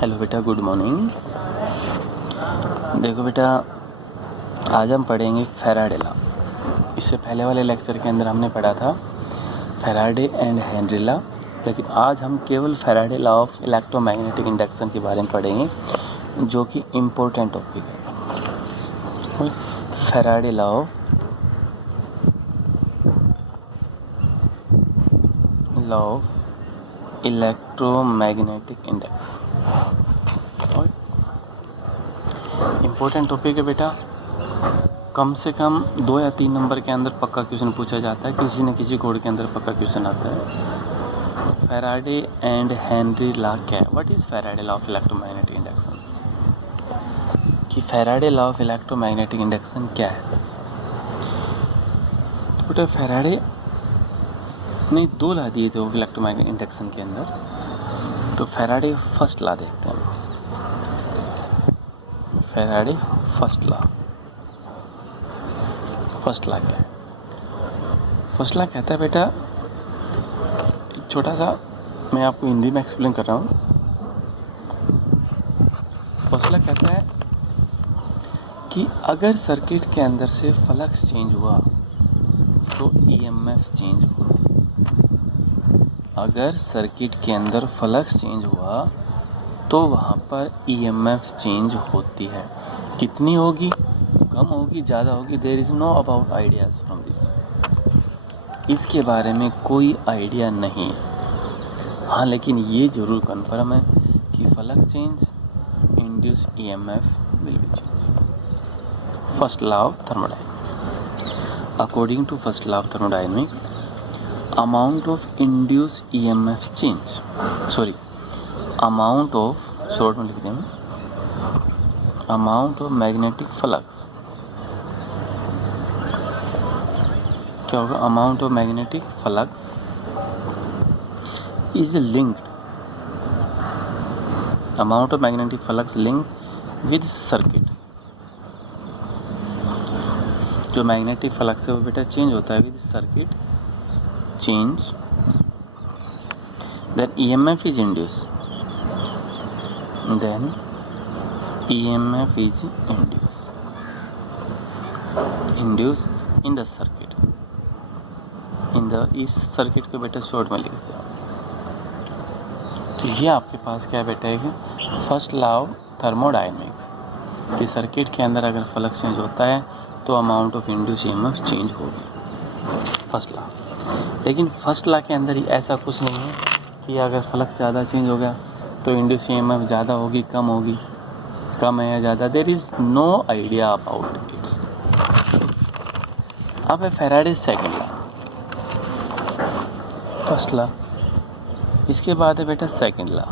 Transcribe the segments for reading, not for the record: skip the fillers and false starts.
Hello बेटा, good morning. देखो बेटा, आज हम पढ़ेंगे फैराडे लॉ। इससे पहले वाले लेक्चर के अंदर हमने पढ़ा था फैराडे एंड हेनरी लॉ, लेकिन आज हम केवल Faraday law of electromagnetic induction के बारे में पढ़ेंगे, जो कि इम्पोर्टेंट टॉपिक है। Faraday law of electromagnetic induction important topic है बेटा। कम से कम 2 या 3 नंबर के अंदर पक्का क्वेश्चन पूछा जाता है, किसी न किसी कोड के अंदर पक्का क्वेश्चन आता है। फैराडे एंड हेनरी लॉ क्या है? What is Faraday law of electromagnetic induction? कि Faraday law of electromagnetic induction क्या है? तो बेटा, फैराडे ने 2 लॉ दिए थे इलेक्ट्रोमैग्नेटिक इंडक्शन के अंदर। तो फैराडे फर्स्ट लॉ देखते हैं। फैराडे फर्स्ट लॉ क्या है? फर्स्ट लॉ कहता है बेटा, एक छोटा सा मैं आपको हिंदी में एक्सप्लेन कर रहा हूँ। फर्स्ट लॉ कहता है कि अगर सर्किट के अंदर से फ्लक्स चेंज हुआ तो ईएमएफ चेंज होती है। अगर सर्किट के अंदर फ्लक्स चेंज हुआ तो वहाँ पर ईएमएफ चेंज होती है। कितनी होगी? कम होगी, ज़्यादा होगी? There is no about ideas from this. इसके बारे में कोई आइडिया नहीं है। हाँ, लेकिन ये ज़रूर कन्फर्म है कि flux change induce EMF will be change. First law of thermodynamics. According to first law of thermodynamics, amount of induce EMF change, amount of, short में लिख दें, अमाउंट ऑफ मैग्नेटिक फ्लक्स क्या होगा? Amount of magnetic flux is linked, amount of magnetic flux linked with circuit. जो magnetic flux है वो बेटा change होता है with circuit change, then EMF is induce, then EMF is induced in the circuit, इस circuit को बेटा short में लिख दिया। तो ये आपके पास क्या बेटा है? फर्स्ट लॉ ऑफ थर्मोडायनेमिक्स कि सर्किट के अंदर अगर फ्लक्स चेंज होता है तो amount of induce EMF change होगी। First law. लेकिन फर्स्ट लॉ के अंदर ही ऐसा कुछ नहीं है कि अगर फ्लक्स ज़्यादा चेंज हो गया तो इंड्यूस ईएमएफ ज़्यादा होगी, कम होगी, कम है या ज़्यादा। There is no idea about its. अब है Faraday second law, first law. इसके बाद है बेटा सेकंड लॉ,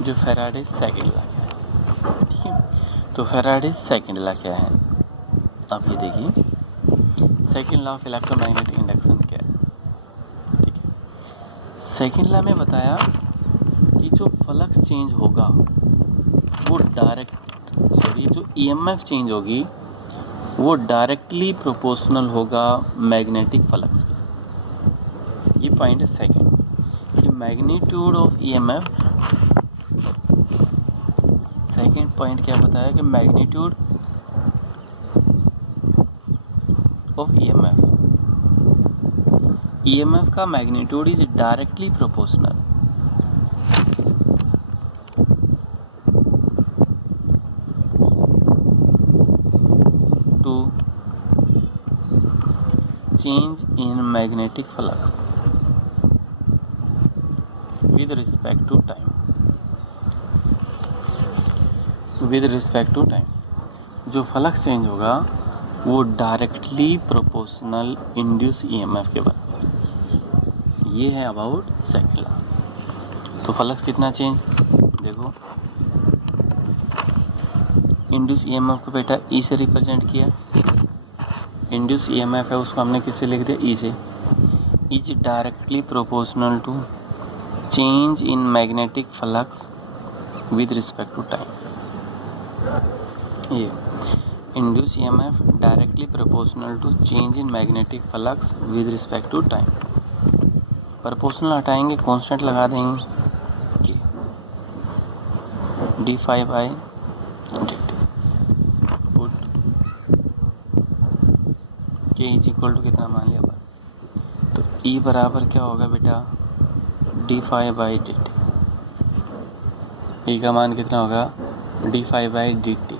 जो फैराडे सेकंड लॉ क्या है? ठीक है, तो फैराडे सेकंड लॉ क्या है? आप ये देखिए, second law of electromagnetic induction क्या है? सेकेंड लॉ में बताया कि जो फ्लक्स चेंज होगा वो जो ईएमएफ चेंज होगी वो डायरेक्टली प्रोपोर्शनल होगा मैग्नेटिक फ्लक्स के। ये पॉइंट है सेकेंड, कि magnitude of EMF. Second point क्या बताया कि मैग्नीट्यूड ऑफ ईएमएफ का magnitude is directly proportional to change in magnetic flux with respect to time. जो फ्लक्स चेंज होगा वो डायरेक्टली प्रोपोर्शनल इंड्यूस ईएमएफ के बराबर। ये है अबाउट सेकंड लॉ। तो फ्लक्स कितना चेंज? देखो, इंड्यूस ईएमएफ को बेटा ई से रिप्रेजेंट किया। इंड्यूस ईएमएफ है उसको हमने किससे लिख दिया? ई से। Is directly proportional to change in magnetic flux with respect to time. ये induce EMF directly proportional to change in magnetic flux with respect to time. Proportional हटाएंगे, कांस्टेंट लगा देंगे, K D phi by D T put K is equal to कितना मान लिया अपन, तो ई बराबर क्या होगा बेटा D phi by D T, E का मान कितना होगा D phi by D T,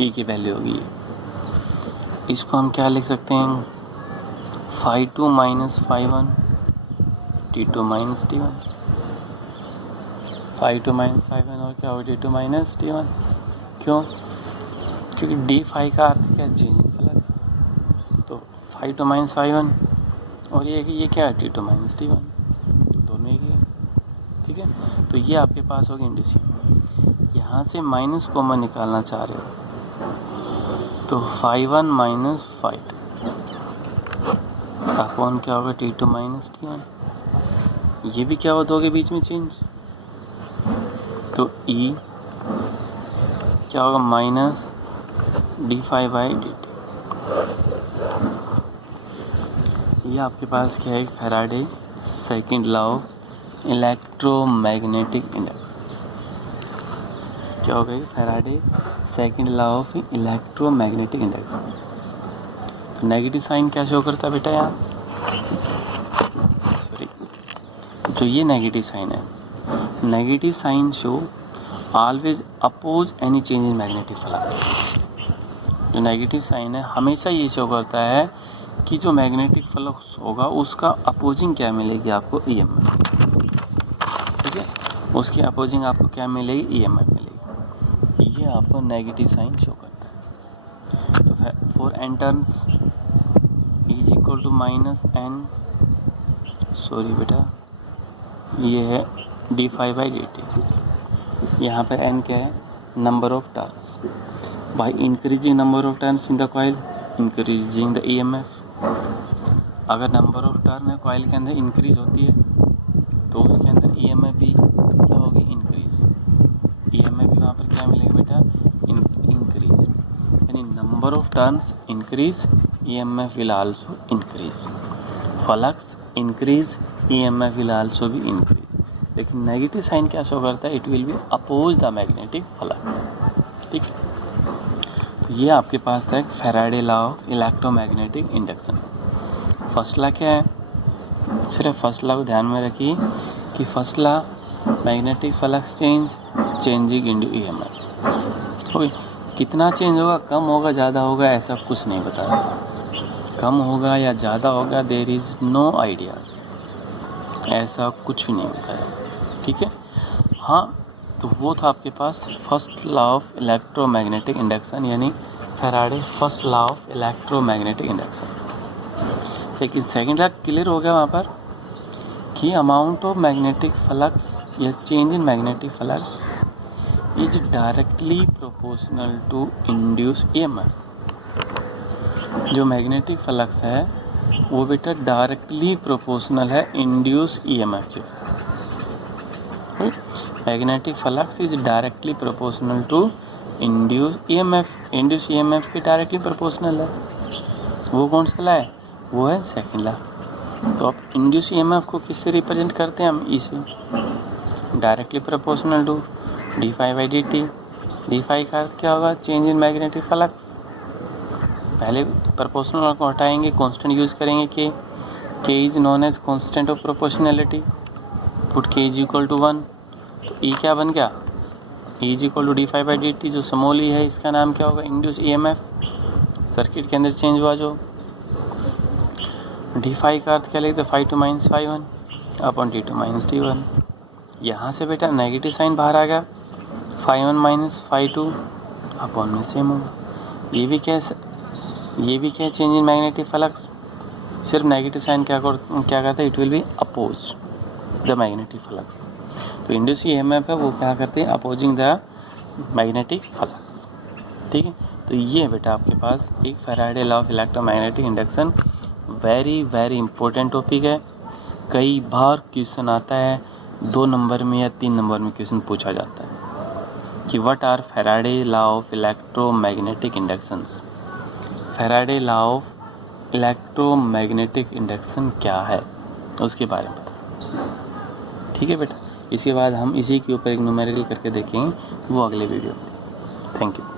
E की वैल्यू होगी। इसको हम क्या लिख सकते हैं phi two minus phi one T two minus T one, phi two minus phi one और क्या होगा T two minus T one. क्यों? क्योंकि डी फाई का अर्थ क्या चेंज इन फ्लक्स, तो phi two minus phi one और ये क्या है T two minus T one, दोनों एक ही है। ठीक है, तो ये आपके पास होगी इंडिसिव। यहाँ से माइनस कॉमन निकालना चाह रहे हो तो phi one minus phi two upon क्या होगा T two minus T one, ये भी क्या होता होगा बीच में चेंज, तो ई क्या होगा minus D phi by D T. ये आपके पास क्या है Faraday second law of electromagnetic induction, क्या हो गई Faraday second law of electromagnetic induction. तो नेगेटिव साइन क्या शो करता है बेटा यहाँ, सॉरी जो ये नेगेटिव साइन है, negative sign show always oppose any change in magnetic flux. जो नेगेटिव साइन है हमेशा ये शो करता है कि जो मैग्नेटिक फ्लक्स होगा उसका अपोजिंग क्या मिलेगी आपको ईएमएफ। ठीक है, उसकी अपोजिंग आपको क्या मिलेगी ईएमएफ मिलेगी, ये आपको नेगेटिव साइन शो करता है। तो for N turns is equal to minus N, sorry बेटा ये है D phi by D T, यहाँ पर एन क्या है number of turns, by increasing number of turns in the coil increasing the EMF. अगर नंबर ऑफ टर्न है coil के अंदर इंक्रीज होती है तो उसके अंदर ईएमएफ भी क्या होगी इंक्रीज, ईएमएफ भी वहाँ पर क्या मिलेगा बेटा इंक्रीज, यानी number of turns increase EMF will also increase, flux increase EMF will also भी इंक्रीज। लेकिन नेगेटिव साइन क्या शो करता है, it will be oppose the magnetic flux. ठीक है, तो ये आपके पास था एक Faraday law of electromagnetic induction. First law क्या है, सिर्फ फर्स्ट लॉ को ध्यान में रखिए कि first law magnetic flux changing into EMF. Okay, कितना चेंज होगा, कम होगा ज़्यादा होगा ऐसा कुछ नहीं बताया, कम होगा या ज़्यादा होगा देयर इज़ नो आइडियाज़, ऐसा कुछ भी नहीं बताया। ठीक है, हाँ तो वो था आपके पास first law of electromagnetic induction, यानी Faraday first law of electromagnetic induction. लेकिन सेकंड लॉ क्लियर हो गया वहाँ पर कि अमाउंट ऑफ मैग्नेटिक फ्लक्स या change in magnetic flux is directly proportional to induce EMF. जो मैग्नेटिक फ्लक्स है वो बेटा डायरेक्टली प्रोपोर्शनल है इंड्यूस ईएमएफ के। Magnetic flux is directly proportional to induce EMF, induce EMF के डायरेक्टली प्रोपोर्शनल है। वो कौन सा ला है, वो है सेकंड ला। तो अब इंड्यूस ईएमएफ को किससे रिप्रेजेंट करते हैं हम, इसे directly proportional to D phi by D T. D phi का अर्थ क्या होगा, चेंज इन मैग्नेटिक फ्लक्स। पहले प्रोपोर्शनल को हटाएंगे, कांस्टेंट यूज करेंगे K is known as constant of proportionality, put K is equal to 1। तो ई क्या बन गया, E is equal to D phi by D T. जो स्मॉल ई है इसका नाम क्या होगा, इंड्यूस ईएमएफ, सर्किट के अंदर चेंज हुआ जो। डी फाई का अर्थ क्या लिखते, phi two minus phi one upon T two minus T one. यहाँ से बेटा नेगेटिव साइन बाहर आ गया, phi one minus phi two upon में सेम होगा। ये भी क्या चेंज इन मैग्नेटिक फ्लक्स, सिर्फ नेगेटिव साइन क्या करता है, it will be oppose the magnetic flux. तो इंड्यूस ईएमएफ है वो क्या करते हैं, अपोजिंग द मैग्नेटिक फ्लक्स। ठीक है, तो ये बेटा आपके पास एक Faraday law of electromagnetic induction, very very important topic है। कई बार क्वेश्चन आता है, 2 नंबर में या 3 नंबर में क्वेश्चन पूछा जाता है कि what are Faraday law of electromagnetic inductions. Faraday law of electromagnetic induction क्या है उसके बारे में बता। ठीक है बेटा, इसके बाद हम इसी के ऊपर एक न्यूमेरिकल करके देखेंगे, वो अगले वीडियो में। Thank you.